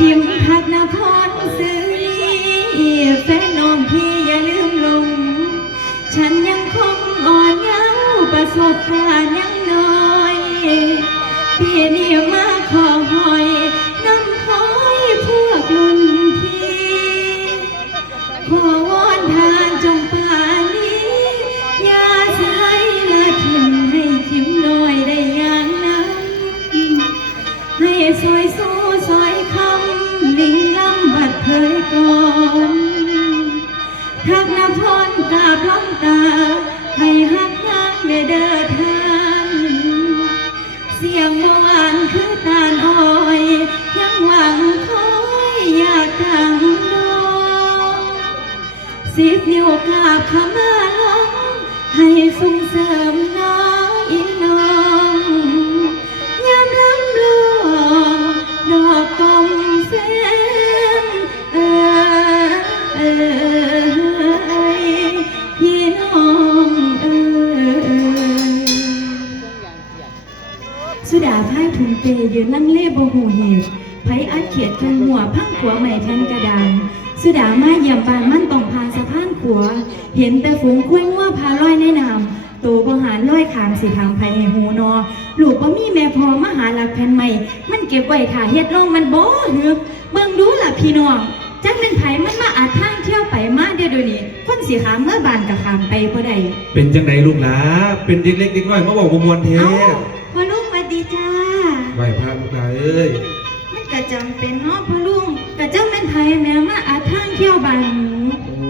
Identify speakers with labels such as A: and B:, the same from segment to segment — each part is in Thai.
A: ทิมพัก
B: นา
A: พรซื้อแฟนน้องพี่อย่าลืมลง ฉันยังคงอ่อนเยาว์ประสบการณ์ สิบนิ้วกราบขมาลงให้ส่งเสริมน้อยน้องยามลำลองดอกกงแสนเอ่ยเอ่ยพี่น้องเอ่ยสุดาพายถุงเตยืนลังเล่บหูเหตุไผอัดเขียดกันหัวพังขัวใหม่แทนกระดาน สุดามาเยี่ยมบานมั่นต้องพาสะพานขัว เห็นแต่ฝูงคุ้ยงัวพาลอยในน้ำโตบ่หารลอยขางสิทางไผให้หูนอลูกบ่มีแม่พอมาหาหลักแผ่นใหม่ มันเก็บไว้ถ่าเฮ็ดร่องมันบ่เหือกเบิ่งดูล่ะพี่น้องจักเป็นไผมันมาอาจทางเที่ยวไปมาเดี๋ยวเดี๋ยวนี้คนสิขามเมื่อบานก็ขามไปบ่ได้
C: เป็นจังไดลูกหลาเป็นเด็กเล็กเด็กน้อยมาบอกบ่มวนเท
A: เอ้าพ่อลุงสวัสดีจ้า
C: ไหวพระลูกหลาเอ้ย
A: มันก็จำเป็นเนาะพ่อ ลุงก็เจ้าเป็นไผแม่มาอาจทางเที่ยวบ้านหนู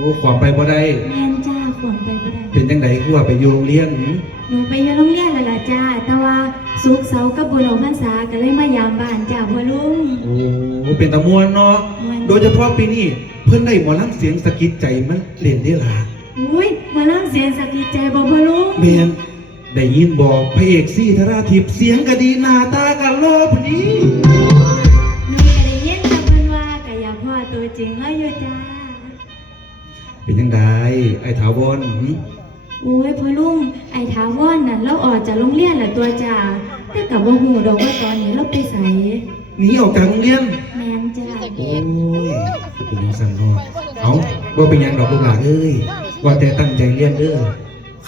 C: โอ้ความไปบ่ได้
A: แม่นจ้าขวงไปบ่ได้
C: เป็นจังไดคือว่าไปอยู่โรงเรียนหือ
A: หนูไปอยู่โรงเรียนแล้วล่ะจ้า แต่ว่าสุกร์เสาร์กับบุญออกพรรษาก็เลยมายามบ้านจ้าพ่อลุง
C: โอ้เป็นตะมวนเนาะ
A: ม่วน
C: โดยเฉพาะปีนี้เพิ่นได้หมอลำเสียงสะกิดใจมันเล่นได้ล่ะ
A: อุ้ยมาล่างเสียงสกิดใจบ่พ่อลุง
C: แม่นได้ยินบอกพระเอกซี่ธราทิพย์เสียงก็ดีหน้าตาก็หล่อพอดี
A: ห เป็
C: นจังไดไอ้ถาวรหือ
A: โอ้ยพ่อลุงไอ้ถาวรนั่นเราออกจากโรงเรียนแล้วตัวจ้าแต่กับบ่ฮู้ดอกว่าตอนนี้เราไปไส
C: หนีออกจากโรงเรียน
A: แม่นจ้า
C: โอ้ยเป็นจังซั่นเนาะเอาบ่เป็นหยังดอกลูกหลาเอ้ยว่าแต่ตั้งใจเรียนเด้อ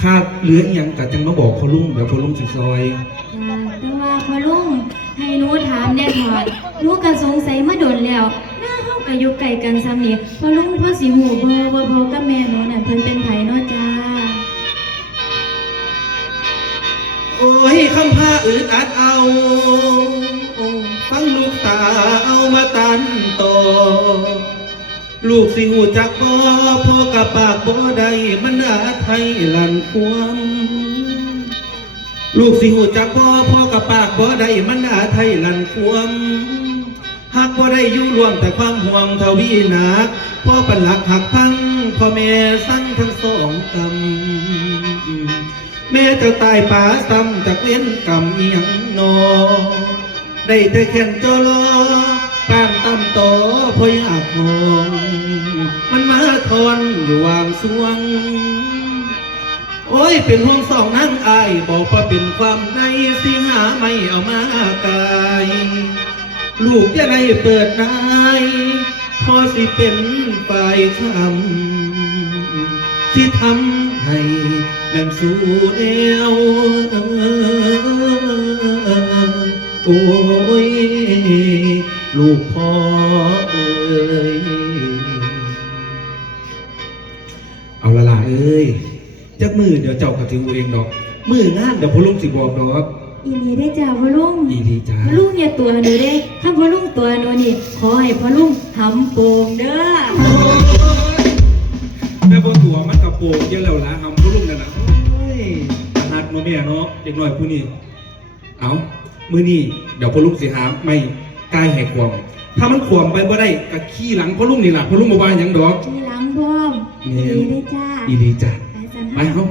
C: ขาดเหลืออีหยังก็จังมาบอกพ่อลุงเดี๋ยวพ่อลุงสิซอย
A: จ้าแต่ว่าพ่อลุงให้หนูถามแน่ถอดหนูก็สงสัยมาโดนแล้ว หน้าเฮาก็อยู่ไกลกันซ้ำนี่พ่อลุงพ่อสิฮู้บ่ว่าพ่อกับแม่หนูนั่นเพิ่นเป็นไผเนาะจ้า
C: โอ้ยคำพาอึดอัดเอาฟังลูกสาวมาตันโตลูกสิหูจักบ่พ่อกับปากบ่ได้มันอาไทยลันควมลูกสิหูจักบ่พ่อกับปากบ่ได้มันอาไทยลันควม หากบ่ได้อยู่รวมแต่ความห่วงทวีหนักพ่อปันหลักหักพังพ่อแม่สั่งทั้งสองกำแม่จะตายป่าซ้ำจากเว้นกรรมยังนอ ได้แต่แค่นจอลอป้านตั้มต่อพอยากหองมันมาทอนอยู่วางสวง โอ้ยเป็นห่วงสองนางอาย บอกว่าเป็นความในสิหาไม่เอามากาย ลูกจะได้เปิดนายพอสิเป็นฝ่ายคำที่ทำให้แม่นสู่แนวโอ้ย ลูกพ่อเอ้ย เอาละล่ะเอ้ยจักมือเดี๋ยวเจ้าก็ถือเองดอก มืองานเดี๋ยวพ่อลุงสิบอกดอก
A: อีนี่ได้จ้าพ่อลุง
C: ดีดีจ้า
A: พ่อลุงอย่าตัวหนูเด้ถ้าพ่อลุงตัวหนูนี่ขอให้พ่อลุงทำโป่งเด้อ
C: แม่พ่อตัวมันกระโปรงเยอะแล้วล่ะทำพ่อลุงนั่นน่ะโอ้ยตาหัดเนาะแม่เนาะเด็กน้อยผู้นี้เอามือนี่เดี๋ยวพ่อลุงสิหาไม่กายแหกความถ้ามันขวมไปบ่ได้ก็ขี้หลังพ่อลุงนี่ล่ะพ่อลุงบ่ว่าหยังดอก
A: มีล้างพร้อม
C: แม่
A: ดีได้จ้า
C: ดีดีจ้ะ
A: ไปสัน
C: ไปเฮา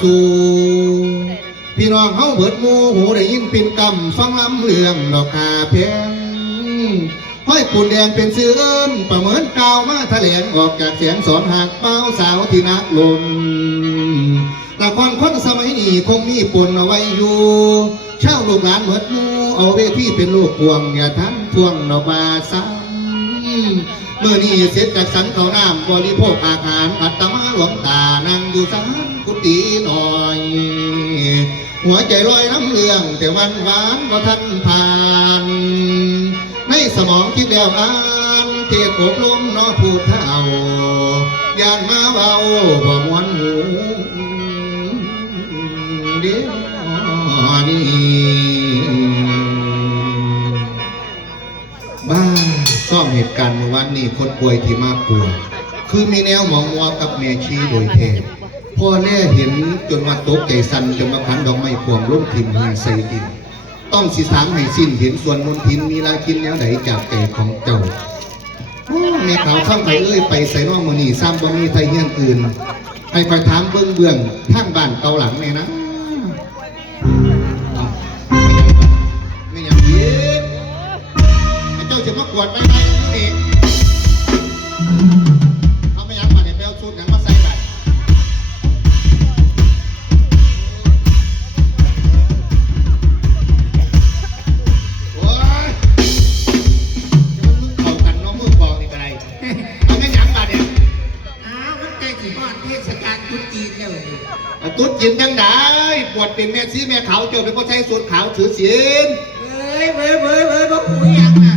D: สู่พี่น้องเฮาเบิดมูหูได้ยินเป็นกำฟังลำเรื่องดอกคาเพงห้อยปูนแดงเป็นเสื่อนประเมินกาวมาแถลงออกจากเสียงสอนหักเป้าสาวที่นักลนละครคนสมัยนี้คงมีปนเอาไว้อยู่เช่าลูกหลานเบิดหมู่เอาเวทีเป็นลูกพวงอย่าทันพวงดอกบาซ้ เมื่อนี้เสร็จจากสันเขาน้ำบริโภคอาหารอัตมาหลวงตานั่งอยู่สานกุฏิหน่อย หัวใจลอยน้ำเรื่อง แต่วันหวานก็ทันผ่าน ในสมองคิดแล้วอ่านเทศอบรมนอพูดเท่ายานมาเบาบ่มวนหูเดี๋ยวนี้ เหตุการณ์เมื่อวันนี้คนป่วยที่มากป่วยคือมีแนวหมองมัวกับแม่ชีโดยแท้พ่อแน่เห็นจนมาตกใจสั่นจนมาพันดอกไม้พวงลุ่มทิมเฮียใส่ดิน ต้องสิสางให้สิ้นเห็นส่วนมนทินมีลากินแล้วไหนจากใจของเจ้าแม่ขาวข้างไปเอ้ยไปใส่น้องมนีซ้ำบนนี้ไทยเฮียนอื่นให้คอยถามเบื้องเบื้องทางบ้านเกาหลังเนี่ยนะไม่ยังเย็นเจ้าจะมากวดไหม เอา
E: ตุ๊
D: ดจินจังได้ปวดเป็นแม่ซีแม่ขาวเจ้าเป็นผู้ใช้สูตรขาวถือศีล
E: เอ้ยเว้ยเว้ยเว้ยบ่ปุ๋ยยังน่ะ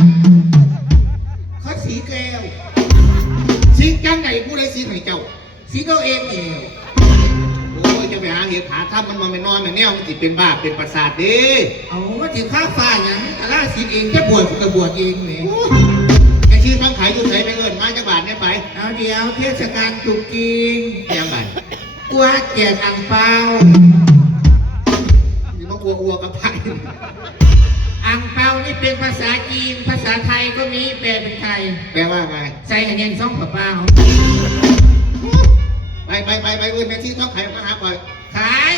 E: เขาสีแก้ว
D: สิจังไหนผู้ใดสีให้เจ้า
E: สีเขาเองเอง
D: โอ้ยจะไปหาเหตุหาถ้ามันมาไม่นอนไม่แนวมันจิเป็นบ้าเป็นประสาทเดิ
E: เอาว่าถึงข้าฟ้าหยังอาล่าสีเองจะบวชก็บวชเองแหม
D: ไอ้ชื่อทั้งขายอยู่ไหนไปเอินมาจากบาทเนี่ยไป
E: เอาเดี๋ยวเทศกาลตรุษจีน
D: ยังบาท
E: กลัวแจกอ่างเปา
D: มีมะกลัวอัวกับไผ่
E: อ่างเปานี่เป็นภาษาจีน ภาษาไทยก็มีแปลเป็นไทย
D: แปลว่าไง
E: ใส่อันเย็นซ่องเปล่า
D: ไปไปไปไปเอินแม่ที่ต้องขายมาหาก่อย
E: ๆขาย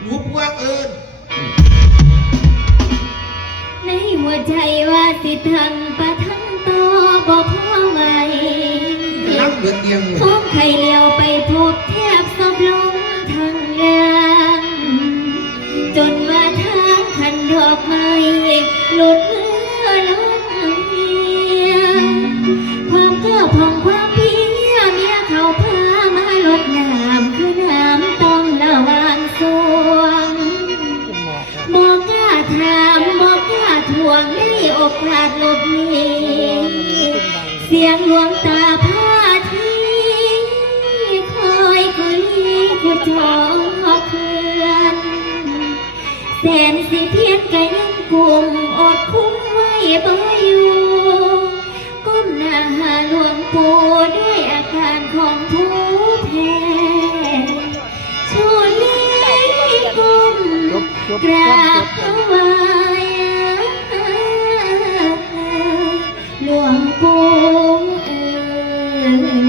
E: หนูพวงเอิญ
F: ในหัวใจว่าสิทำประทังต่อบ่พอไหว
E: รับเดือนเดียวเลย
F: ท้องไข่เลี้ยวไปพบเทบ สนสิเพียนก็ยังกลุ่มอดคุ้มไว้บ่อยู่ก้มหน้าหาหลวงปู่ด้วยอาการของผู้แพ้ชูนี้ก้มกราบพระ